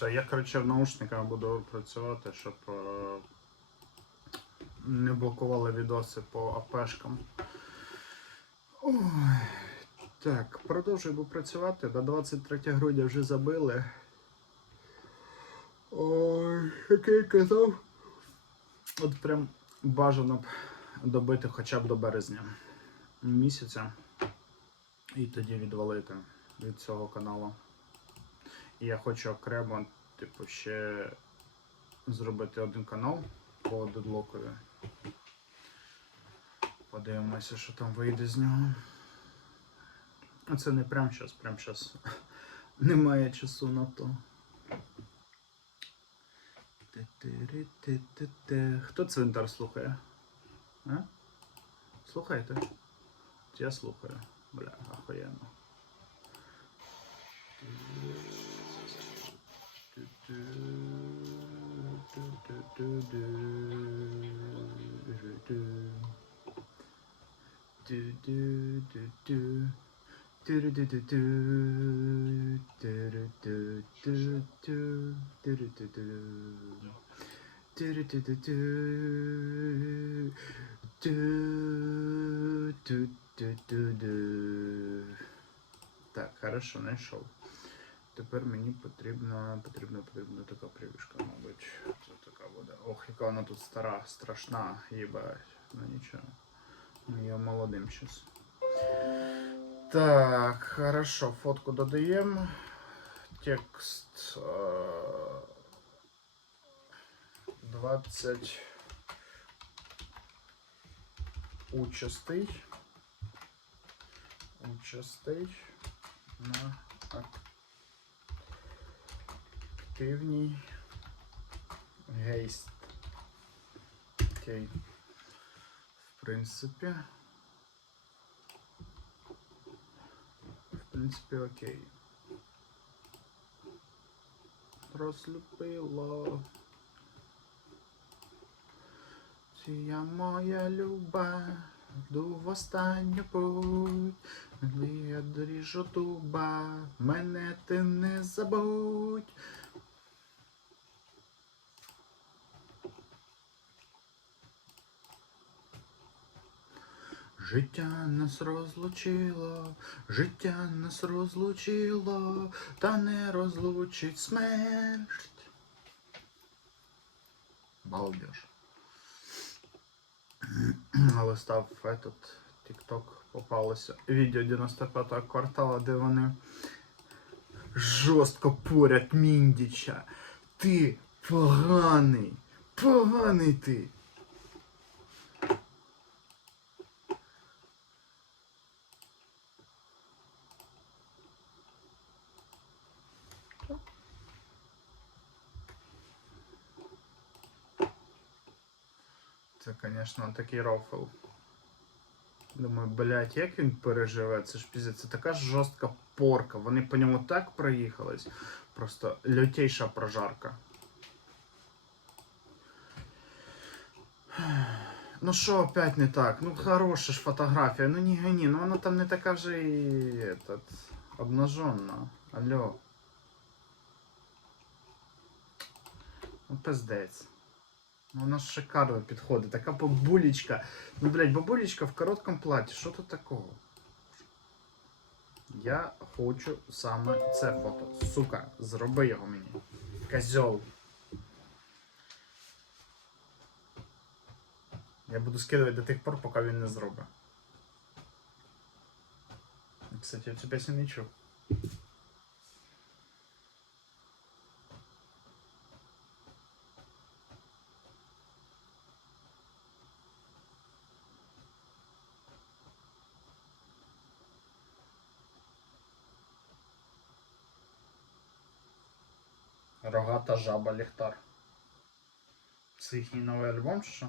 Все, я, коротше, в наушниках буду працювати, щоб е, не блокували відоси по АПшкам. Ой. Так, продовжую буду працювати. До 23 грудня вже забили. Ой, як казав. От прям бажано б добити хоча б до березня місяця. І тоді відвалити від цього каналу. Я хочу окремо, типу, ще зробити один канал по дедлокові. Подивимося, що там вийде з нього. А Це не прямо зараз, прямо зараз немає часу на то. Хто цвинтар слухає? А? Слухаєте? Я слухаю. Бля, охуєнно. Так, хорошо, знайшов. Тепер мені потрібна, потрібна, потрібна така привішка, мабуть. Це така буде. Ох, яка вона тут стара, страшна, їбать. Ну нічого. Ну, я молодим щас. Так, хорошо, фотку додаємо. Текст. е, 20 участей. Участей на активній гейст. Окей. В принципі. В принципі, окей. Розлюбило. Ця моя люба, йду в останню путь, я доріжу дуба, мене ти не забудь. Життя нас розлучило, життя нас розлучило, та не розлучить смерть. Балдеж. Але став этот TikTok попалося відео 95-го квартала, де вони жорстко порять Міндіча. Ти поганий, поганий ти. Це, звісно, такий рофл. Думаю, блядь, як він переживе? Це ж піздець, це така жорстка порка. Вони по ньому так проїхались. Просто лютейша прожарка. Ну що опять не так? Ну хороша ж фотографія, ну не гони, ну вона там не така вже і этот, обнаженна. Алло. Ну пиздець. Ну, вона ж шикарно підходить. Така бабулечка. Ну, блядь, бабулечка в короткому платі. Що тут такого? Я хочу саме це фото. Сука, зроби його мені. Козьол. Я буду скидувати до тих пор, поки він не зробить. Кстати, я цю пісню не чув. Жаба ліхтар. Це їхній новий альбом чи що?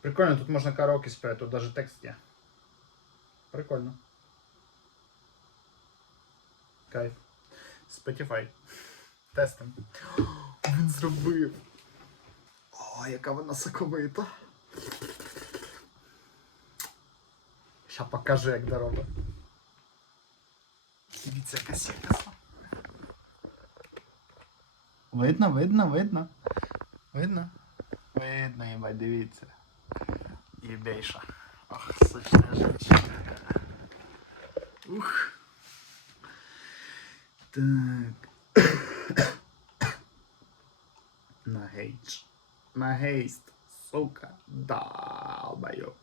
Прикольно, тут можна караоке співати, тут навіть текст є. Прикольно. Кайф. Spotify. Тестим. Він зробив. О, яка вона соковита. Ща покажу, як доробить. Дивіться, яка сітка. Видно, видно, видно. Видно? Видно, єбать, дивіться. Єбейша. Ох, сочна женщина. Ух. Так. На гейдж. На гейст. Сука. Долбоёб.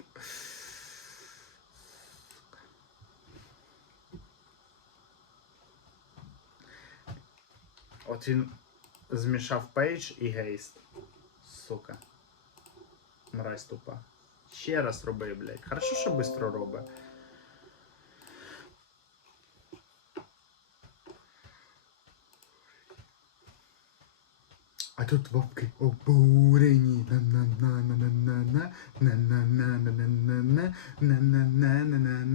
От він змішав пейдж і гейст. Сука. Мразь тупа. Ще раз роби, блядь. Хорошо, що швидко робить. А тут вовки обурені. На-на-на-на-на-на-на. На-на-на-на-на-на-на. На-на-на-на-на-на-на-на-на-на-на.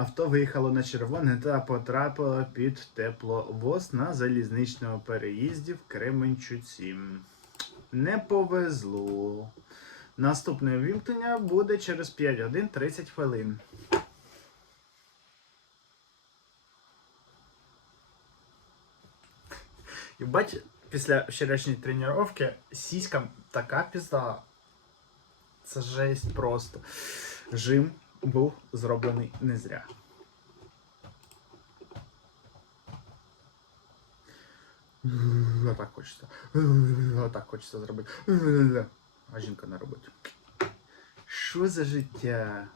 Авто виїхало на червоне та потрапило під тепловоз на залізничному переїзді в Кременчуці. Не повезло. Наступне вімкнення буде через 5 годин 30 хвилин. І бач, після вчорашньої тренування сіськам така пізда. Це жесть просто. Жим був зроблений не зря. А так хочеться. Так хочеться зробити. А жінка не робить. Що за життя?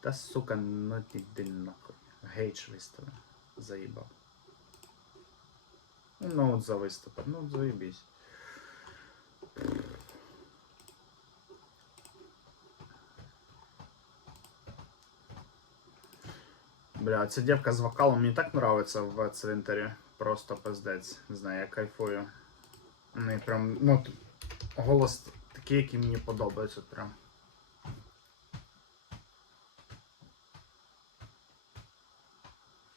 Та сука, ну іди нахуй. Гейдж виставив. Заїбав. Ну от за виступи. Ну заїбись. Бля, ця девка з вокалом мені так нравится в цвинтарі. Просто пиздець. Не знаю, я кайфую. У неї прям, ну, голос такий, який мені подобається прям.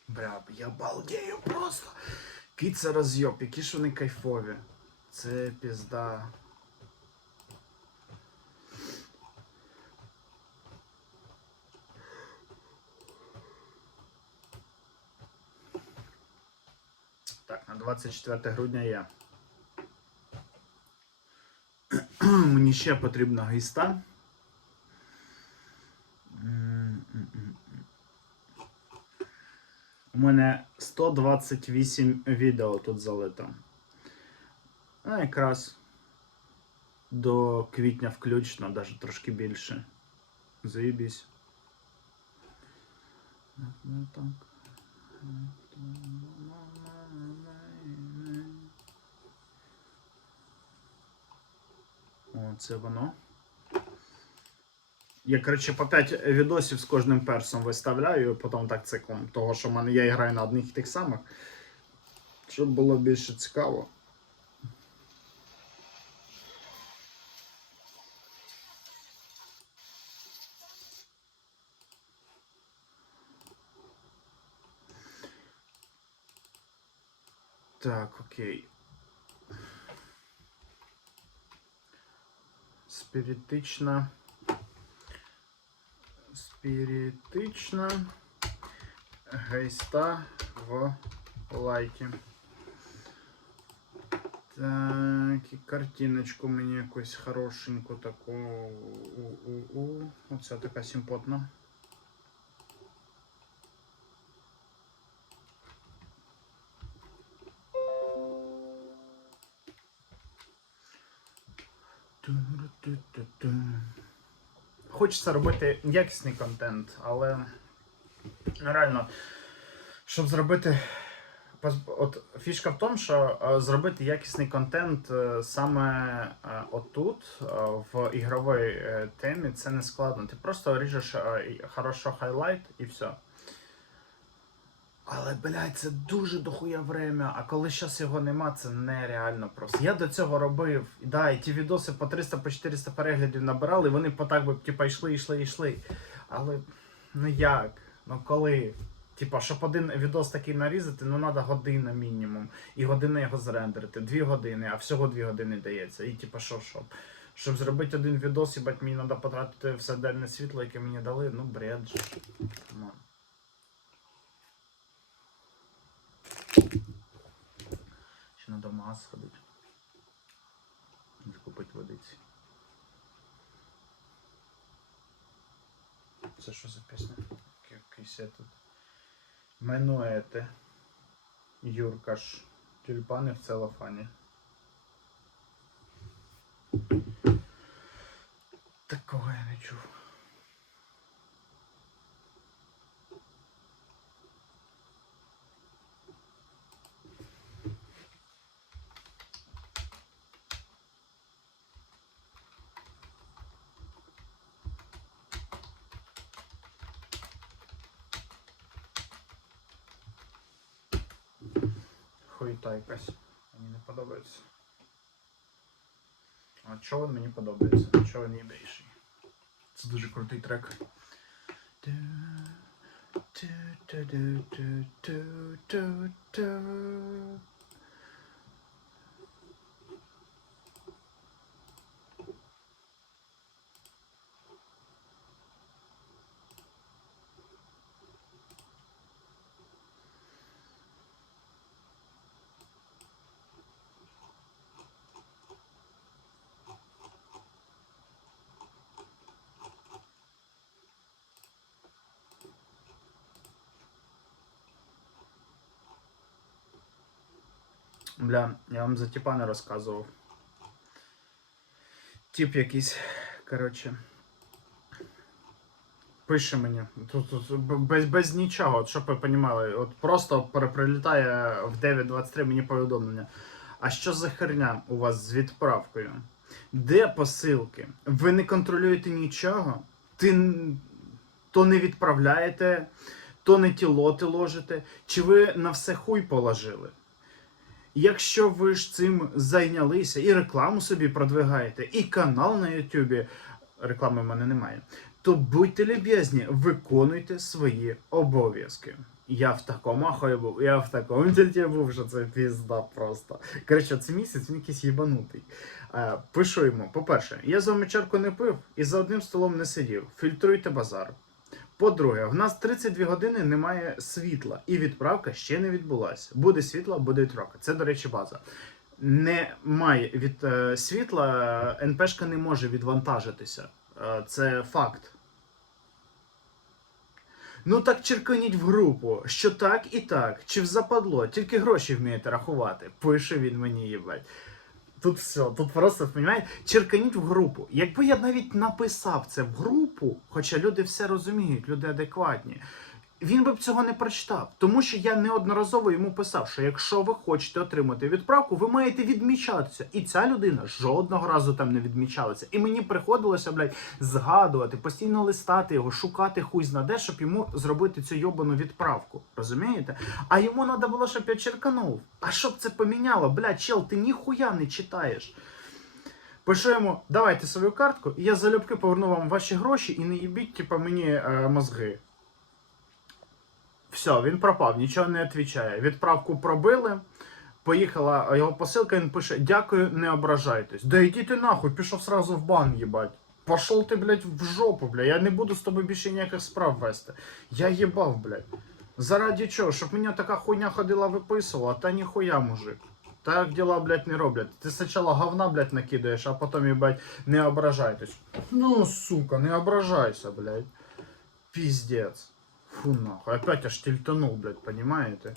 Бля, я балдею просто. Це розйоб, які ж вони кайфові. Це пізда. Так, на 24 грудня є. Мені ще потрібна. М-м-м. У мене 128 відео тут залито. А якраз до квітня включно, навіть трошки більше. Заїбісь. Ну так. О, це воно. Я, коротше, по 5 відосів з кожним персом виставляю, і потім так циклом. Того, що в мене я граю на одних і тих самих. Щоб було більше цікаво. Так, окей. Спіритична. Спіритична гейста в лайті. Так, і картиночку мені якусь хорошеньку таку. У-у-у. Оця така симпотна. Хочеться робити якісний контент, але реально, щоб зробити. От фішка в тому, що е, зробити якісний контент е, саме е, отут, в ігровій темі, це не складно. Ти просто ріжеш хорошо хайлайт і все. Але, блядь, це дуже дохуя время, а коли зараз його нема, це нереально просто. Я до цього робив, да, і ті відоси по 300 по 400 переглядів набирали, вони по так би, типа, йшли, йшли, йшли. Але ну як? Ну коли? Типа, щоб один відос такий нарізати, ну треба година мінімум. І година його зрендерити. Дві години, а всього дві години дається. І типа, що, що? Щоб зробити один відос, їбать, мені треба потратити все денне світло, яке мені дали. Ну, бред же. Ж. Камон. Ще треба сходити. Купити водиці. Це що за пісня? Який- Якийсь этот. Менуети. Юркаш. Тюльпани в целофані. Такого я не чув. Хуйта якась. Мені не подобається. А чого мені подобається? Чого він більший. Це дуже крутий трек. Бля, я вам за тіпа не розказував. Тіп якийсь, коротше. Пише мені. Тут, тут без, без нічого, щоб ви розуміли. От просто прилітає в 9.23 мені повідомлення. А що за херня у вас з відправкою? Де посилки? Ви не контролюєте нічого? Ти то не відправляєте, то не тілоти ложите, чи ви на все хуй положили? Якщо ви ж цим зайнялися і рекламу собі продвигаєте, і канал на Ютубі, реклами в мене немає, то будьте люб'язні, виконуйте свої обов'язки. Я в такому ахуї був, я в такому тільки був, що це пізда просто. Коротше, цей місяць він якийсь їбанутий. Е, пишу йому: по-перше, я з вами чарку не пив і за одним столом не сидів. Фільтруйте базар. По-друге, в нас 32 години немає світла, і відправка ще не відбулася. Буде світло, буде відправка. Це, до речі, база. Немає від е, світла, НПшка не може відвантажитися. Е, це факт. Ну так черканіть в групу, що так і так, чи в западло, тільки гроші вмієте рахувати. Пише він мені, їбать. Тут все, тут просто, понимаєте, черканіть в групу. Якби я навіть написав це в групу, хоча люди все розуміють, люди адекватні, він би б цього не прочитав. Тому що я неодноразово йому писав, що якщо ви хочете отримати відправку, ви маєте відмічатися. І ця людина жодного разу там не відмічалася. І мені приходилося, блядь, згадувати, постійно листати його, шукати хуй знаде, щоб йому зробити цю йобану відправку. Розумієте? А йому треба було, щоб я черканув. А щоб це поміняло? Блядь, чел, ти ніхуя не читаєш. Пишу йому, давайте свою картку, і я залюбки поверну вам ваші гроші і не їбіть, типа, мені е, мозги. Все, він пропав, нічого не відповідає. Відправку пробили. Поїхала його посилка, він пише: Дякую, не ображайтесь. Да йди нахуй, пішов сразу в бан, їбать. Пошел ти, блядь, в жопу, блядь. Я не буду з тобою більше ніяких справ вести. Я їбав, блядь. Заради чого? Щоб мене така хуйня ходила виписувала, та ніхуя, мужик. Так діла, блядь, не роблять. Ти спочатку говна, блядь, накидаєш, а потім, їбать, не ображайтесь. Ну, сука, не ображайся, блядь. Пиздец. Фу нахуй, опять аж тильтанул, блядь, понимаете?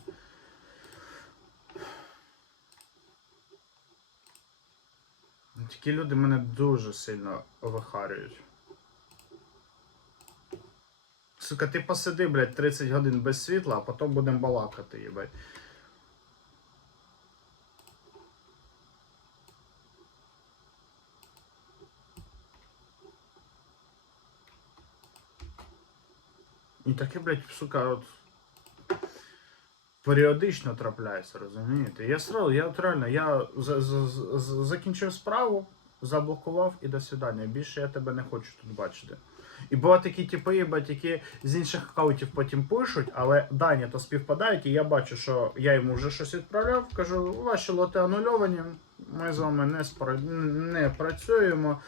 Ну, Такі люди мене дуже сильно вихарюють. Сука, ти посиди, блядь, 30 годин без світла, а потім будемо балакати, їбать. І таке, блядь, сука, от періодично трапляється, розумієте? Я сразу, я от реально, я за- за- за- закінчив справу, заблокував і до свидання. Більше я тебе не хочу тут бачити. І бувають такі типи, їбать, які з інших аккаунтів потім пишуть, але дані то співпадають, і я бачу, що я йому вже щось відправляв, кажу, ваші лоти анульовані, Ми з вами не, спра... не працюємо.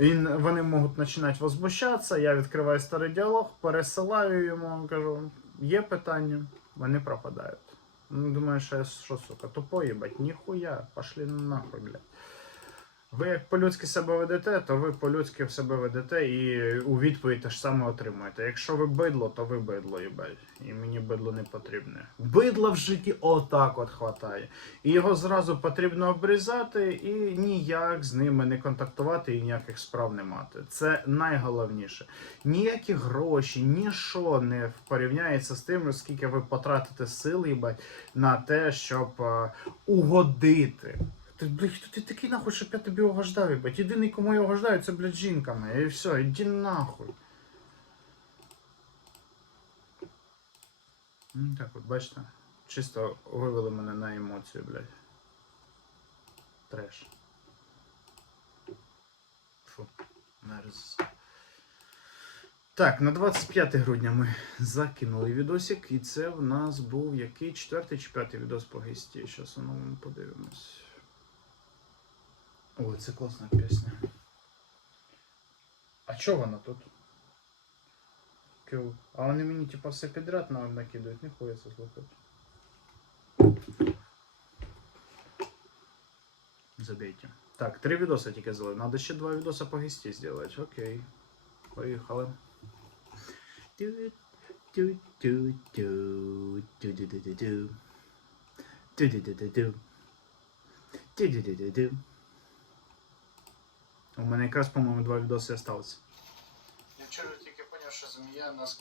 І вони можуть починати возмущатися. Я відкриваю старий діалог, пересилаю йому, кажу, є питання, вони пропадають. Ну, думаю, що я що, сука, тупо їбать, ніхуя, пошли нахуй, блядь. Ви як по-людськи себе ведете, то ви по-людськи себе ведете і у відповідь те ж саме отримуєте. Якщо ви бидло, то ви бидло, їбать. І мені бидло не потрібне. Бидла в житті отак от хватає. І його зразу потрібно обрізати і ніяк з ними не контактувати і ніяких справ не мати. Це найголовніше. Ніякі гроші, ніщо не порівняється з тим, скільки ви потратите сил, їбать, на те, щоб е, угодити. Ти, блядь, хто ти такий нахуй, щоб я тобі угождав, їбать. Єдиний, кому я угождаю, це, блядь, жінка моя. І все, іди нахуй. Ну, так от, бачите, чисто вивели мене на емоцію, блядь. Треш. Фу, мерз. Так, на 25 грудня ми закинули відосик, і це в нас був який четвертий чи п'ятий відос по гесті. Зараз воно ми подивимось. Ой, це класна пісня. А чого вона тут? Кю. А вони мені типа все підряд на- накидають, не це слухати. Забейте. Так, три відоси тільки зробили. Надо ще два відоса по гесті зробити. Окей. Поїхали. Ту-ду-ду-ду-ду. Ту-ду-ду-ду-ду. Ту-ду-ду-ду-ду. У мене якраз, по-моєму, два відоси осталось. Я вчора тільки поняв, що змія нас.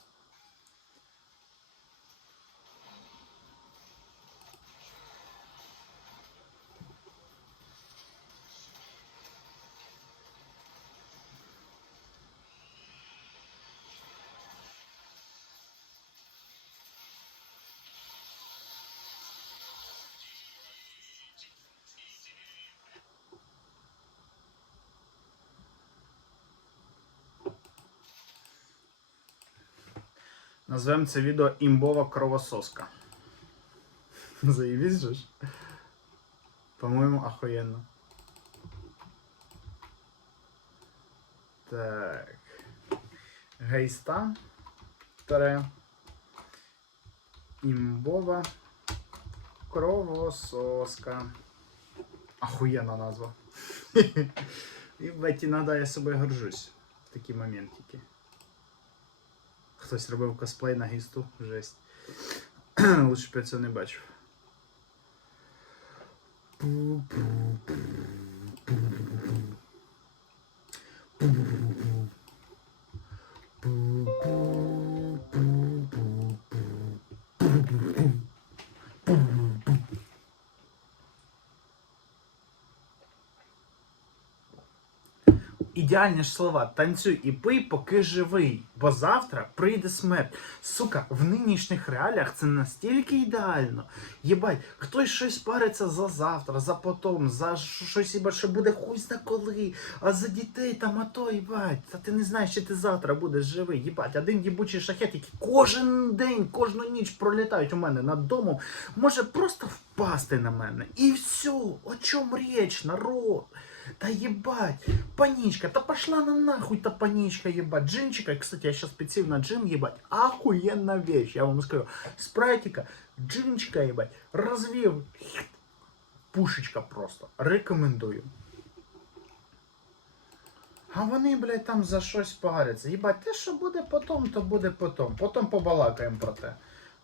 Назвемо це відео імбова кровососка. Заєбісь же ж? По-моєму, охуєнно. Так. Гейста. Таре. Імбова кровососка. Охуєнна назва. І бать, іноді я собою горжусь в такі моментики. Хтось робив косплей на гісту. Жесть. Лучше б я цього не бачив. Ідеальні ж слова. Танцюй і пий, поки живий, бо завтра прийде смерть. Сука, в нинішніх реаліях це настільки ідеально. Єбать, хтось щось париться за завтра, за потом, за щось їбать, що буде хуй зна коли, а за дітей там, а то їбать. Та ти не знаєш, чи ти завтра будеш живий. Їбать, один їбучий шахет, який кожен день, кожну ніч пролітають у мене над домом, може просто впасти на мене. І все, о чому річ, народ? Да ебать, паничка, да пошла на нахуй та паничка, ебать. Джинчика, кстати, я сейчас специально джин, ебать, охуенная вещь, я вам скажу. Спрайтика, джинчика, ебать, развил, пушечка просто, рекомендую. А вони, блядь, там за щось паряться. Їбать, те, що буде потом, то буде потом. Потім побалакаємо про те.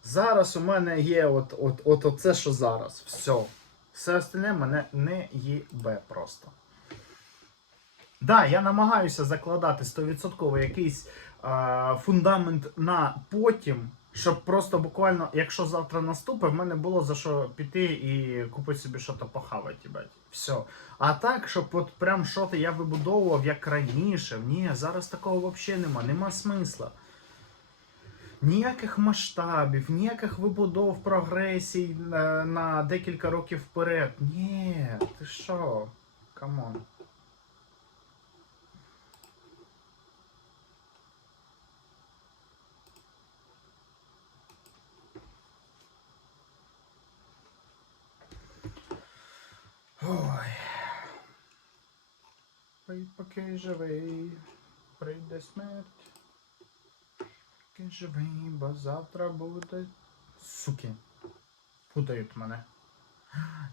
Зараз у мене є от, от, от оце, що зараз. Все. Все остальне мене не їбе просто. Да, я намагаюся закладати 100% якийсь а, фундамент на потім, щоб просто буквально, якщо завтра наступить, в мене було за що піти і купити собі щось похавати, їбать. Все. А так, щоб от прям що я вибудовував як раніше. Ні, зараз такого взагалі нема, нема смисла. Ніяких масштабів, ніяких вибудов прогресій на, на декілька років вперед. Ні, ти що? Камон. Ой. Ой, поки живий, прийде смерть. Поки живий, бо завтра буде. Суки. Путають мене.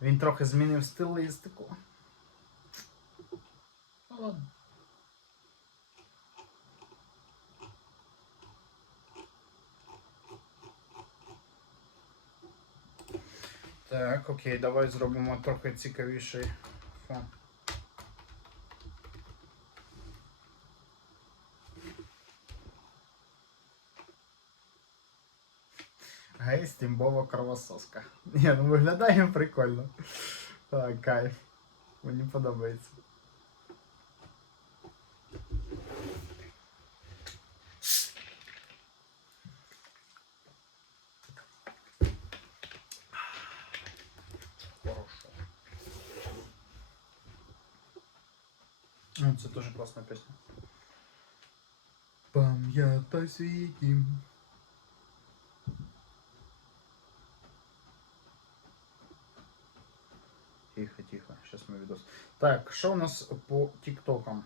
Він трохи змінив стилистику. Ладно. Так, окей, давай зробимо трохи цікавіший фон. Гей, стімбова кровососка. Ні, ну виглядає прикольно. Так, кайф. Мені подобається. Ну, це дуже класна пісня. Пам'ятай свій дім. Тихо, тихо, сейчас мы видос. Так, що у нас по тіктокам?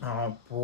А, по